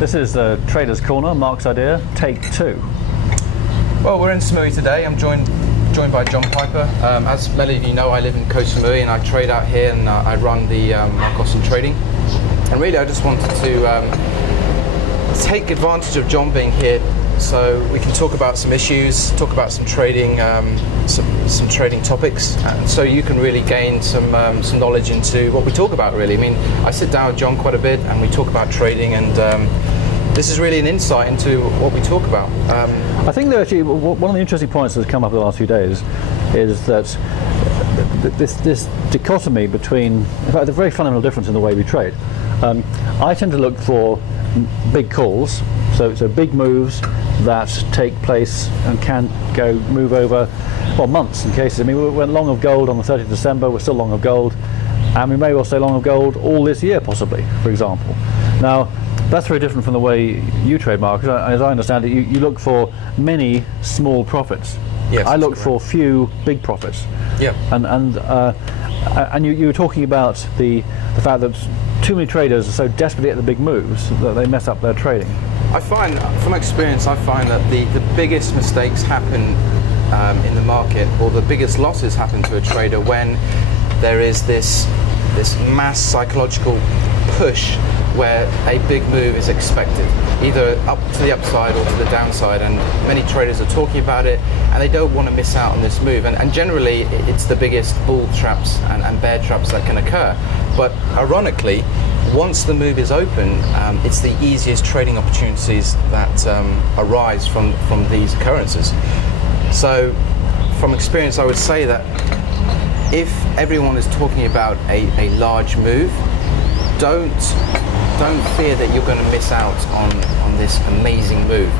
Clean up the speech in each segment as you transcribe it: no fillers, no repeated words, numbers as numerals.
This is the Trader's Corner, Mark's idea, take 2. Well, we're in Samui today. I'm joined by John Piper. As many of you know, I live in Koh Samui and I trade out here, and I run the Mark Trading. And really, I just wanted to take advantage of John being here, so we can talk about some issues, talk about some trading, some trading topics, and so you can really gain some knowledge into what we talk about. Really, I mean, I sit down with John quite a bit, and we talk about trading, and this is really an insight into what we talk about. I think that actually one of the interesting points that's come up in the last few days is that this dichotomy between, in fact, the very fundamental difference in the way we trade. I tend to look for big calls, so big moves that take place and can move over, well, months in cases. I mean, we went long of gold on the 30th of December, we're still long of gold, and we may well stay long of gold all this year, possibly, for example. Now, that's very different from the way you trade, Mark. As I understand it, you look for many small profits. Yes, I look for few big profits. Yeah. And you were talking about the fact that too many traders are so desperately at the big moves that they mess up their trading. I find, from experience, I find that the biggest mistakes happen in the market, or the biggest losses happen to a trader when there is this mass psychological push where a big move is expected, either up to the upside or to the downside, and many traders are talking about it and they don't want to miss out on this move, and generally it's the biggest bull traps and bear traps that can occur. But ironically, once the move is open, it's the easiest trading opportunities that arise from these occurrences. So from experience, I would say that if everyone is talking about a large move, don't fear that you're going to miss out on this amazing move.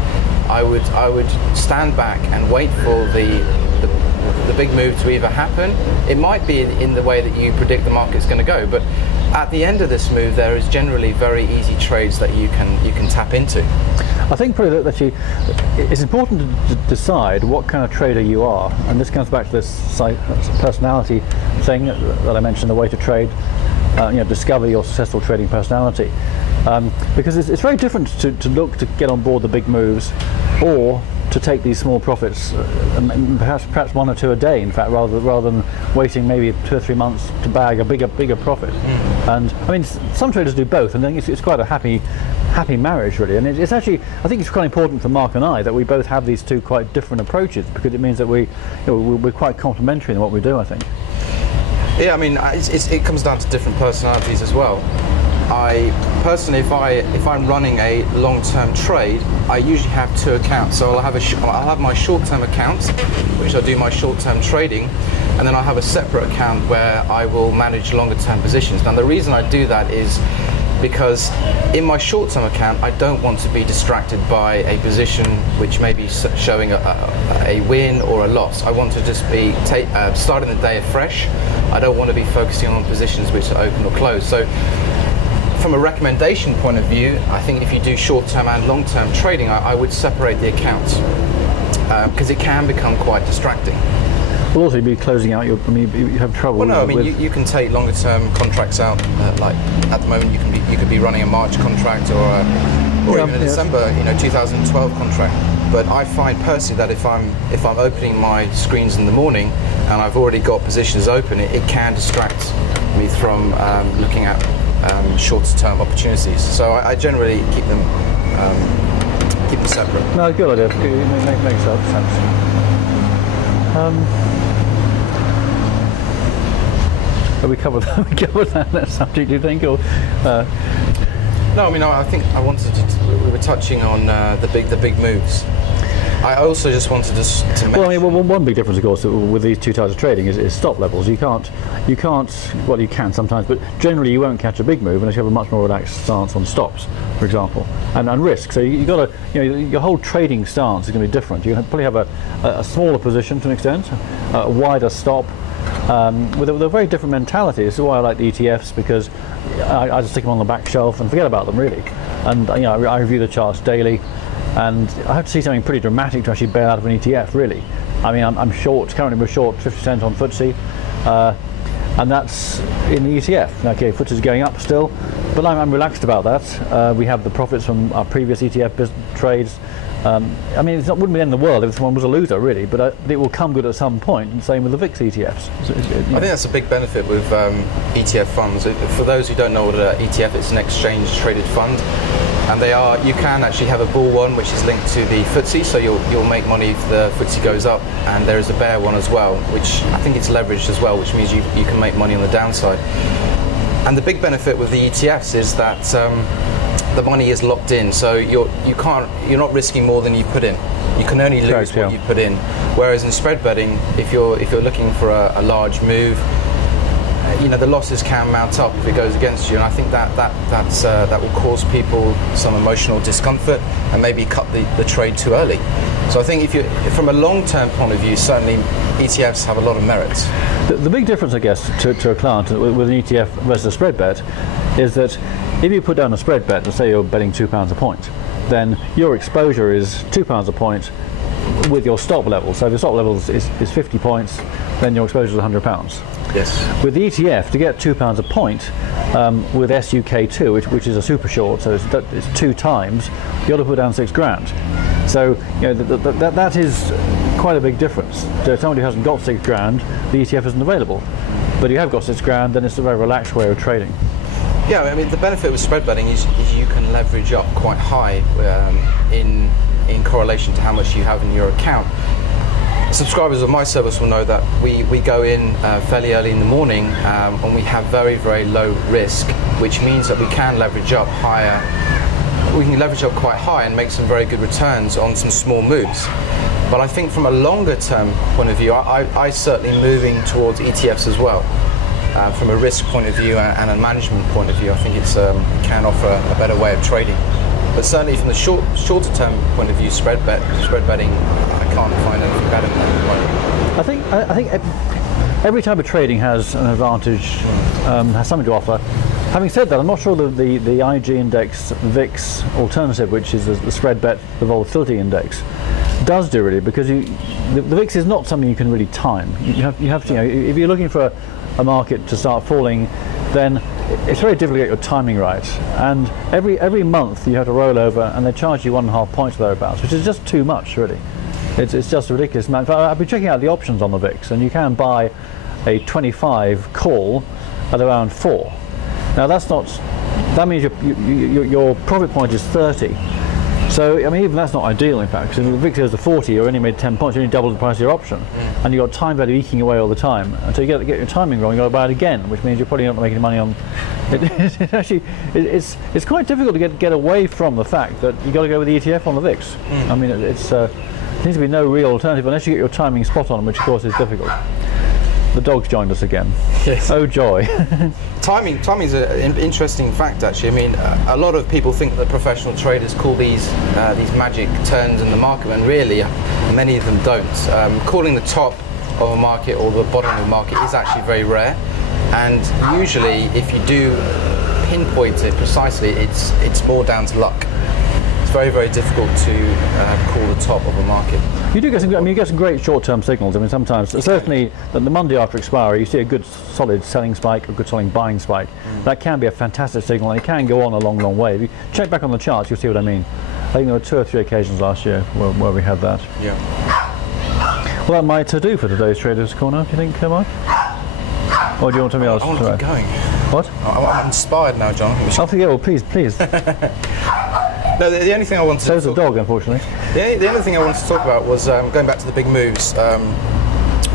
I would stand back and wait for the big move to either happen. It might be in the way that you predict the market's going to go, but at the end of this move, there is generally very easy trades that you can tap into. I think probably that it's important to decide what kind of trader you are, and this comes back to this personality thing that I mentioned, the way to trade. Discover your successful trading personality, because it's very different to look to get on board the big moves, or to take these small profits, and perhaps one or two a day, in fact, rather than waiting maybe 2 or 3 months to bag a bigger profit. And I mean, some traders do both, and I think it's quite a happy marriage, really. And it's actually, I think it's quite important for Mark and I that we both have these two quite different approaches, because it means that we're quite complementary in what we do, I think. Yeah, I mean, it comes down to different personalities as well. I personally, if I'm running a long-term trade, I usually have 2 accounts. So I'll have my short-term account, which I do my short-term trading, and then I'll have a separate account where I will manage longer-term positions. Now, the reason I do that is because in my short-term account, I don't want to be distracted by a position which may be showing a win or a loss. I want to just be starting the day afresh. I don't want to be focusing on positions which are open or closed. So from a recommendation point of view, I think if you do short-term and long-term trading, I would separate the accounts, because it can become quite distracting. Well, also, you'd be closing out you have trouble. Well, no, I mean, you can take longer-term contracts out. Like at the moment, you could be running a March contract or even a December, 2012 contract. But I find personally that if I'm opening my screens in the morning and I've already got positions open, it can distract me from looking at shorter-term opportunities. So I generally keep them separate. No, good idea. It makes sense. Have we covered that subject, do you think? Or, No, I mean, I think we were touching on the big moves. I also just wanted to mention. Well, I mean, one big difference, of course, with these two types of trading is stop levels. You can't. Well, you can sometimes, but generally you won't catch a big move unless you have a much more relaxed stance on stops, for example, and risk. So you got to, your whole trading stance is going to be different. You probably have a smaller position to an extent, a wider stop, with a very different mentality. This is why I like the ETFs, because I just stick them on the back shelf and forget about them, really. And I review the charts daily. And I have to see something pretty dramatic to actually bail out of an ETF, really. I mean, I'm short, currently we're short 50% on FTSE, and that's in the ETF. Okay, FTSE is going up still, But I'm relaxed about that. We have the profits from our previous ETF trades. I mean, it wouldn't be the end of the world if someone was a loser, really, but it will come good at some point, and same with the VIX ETFs. I think that's a big benefit with ETF funds. For those who don't know what an ETF is, an exchange-traded fund, and you can actually have a bull one, which is linked to the FTSE, so you'll make money if the FTSE goes up, and there is a bear one as well, which I think it's leveraged as well, which means you can make money on the downside. And the big benefit with the ETFs is that the money is locked in, so you're not risking more than you put in. You can only lose what you put in. Whereas in spread betting, if you're looking for a large move, the losses can mount up if it goes against you, and I think that will cause people some emotional discomfort and maybe cut the trade too early. So I think from a long-term point of view, certainly ETFs have a lot of merits. The big difference, I guess, to a client with an ETF versus a spread bet is that if you put down a spread bet, and say you're betting £2 a point, then your exposure is £2 a point with your stop level. So if your stop level is 50 points, then your exposure is £100. Yes. With the ETF, to get £2 a point with SUK2, which is a super short, so it's 2 times, you got to put down £6,000. So that is quite a big difference. So if somebody who hasn't got £6,000, the ETF isn't available. But if you have got £6,000, then it's a very relaxed way of trading. Yeah, I mean, the benefit with spread betting is you can leverage up quite high in correlation to how much you have in your account. Subscribers of my service will know that we go in fairly early in the morning and we have very, very low risk, which means that we can leverage up higher. We can leverage up quite high and make some very good returns on some small moves. But I think from a longer term point of view, I certainly moving towards ETFs as well. From a risk point of view and a management point of view, I think it can offer a better way of trading. But certainly from the shorter term point of view, spread betting, I can't find anything better than that. I think every type of trading has an advantage, has something to offer. Having said that, I'm not sure that the IG index VIX alternative, which is the spread bet, the volatility index, does do really, because the VIX is not something you can really time. You have to, if you're looking for a market to start falling, then it's very difficult to get your timing right. And every month you have to roll over, and they charge you 1.5 points thereabouts, which is just too much, really. It's just a ridiculous amount. I've been checking out the options on the VIX, and you can buy a 25 call at around 4. Now that means your profit point is 30. So I mean, even that's not ideal, in fact, because if the VIX goes to 40, you only made 10 points, you only double the price of your option, and you've got time value eking away all the time. And so you get your timing wrong, you've got to buy it again, which means you're probably not making money on. It's quite difficult to get away from the fact that you've got to go with the ETF on the VIX. I mean, there seems to be no real alternative unless you get your timing spot on, which of course is difficult. The dog's joined us again. Yes. Oh joy. Timing is an interesting fact, actually. I mean, a lot of people think that professional traders call these magic turns in the market, and really, many of them don't. Calling the top of a market or the bottom of a market is actually very rare, and usually, if you do pinpoint it precisely, it's more down to luck. It's very, very difficult to call the top of a market. You do get some great short-term signals. I mean, sometimes, certainly the Monday after expiry, you see a good solid selling spike, a good solid buying spike. That can be a fantastic signal, and it can go on a long, long way. If you check back on the charts, you'll see what I mean. I think there were 2 or 3 occasions last year where we had that. Yeah. Well, that might do for today's Traders Corner, do you think, Mike? Or do you want something else? I want to keep going. What? I'm inspired now, John. Oh, yeah, well, please. No, the only thing I wanted So's a dog, unfortunately. The only thing I wanted to talk about was going back to the big moves.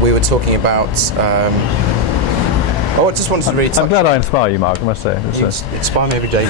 We were talking about. I just wanted to read. I'm glad I inspire you, Mark. I must say. You inspire me every day.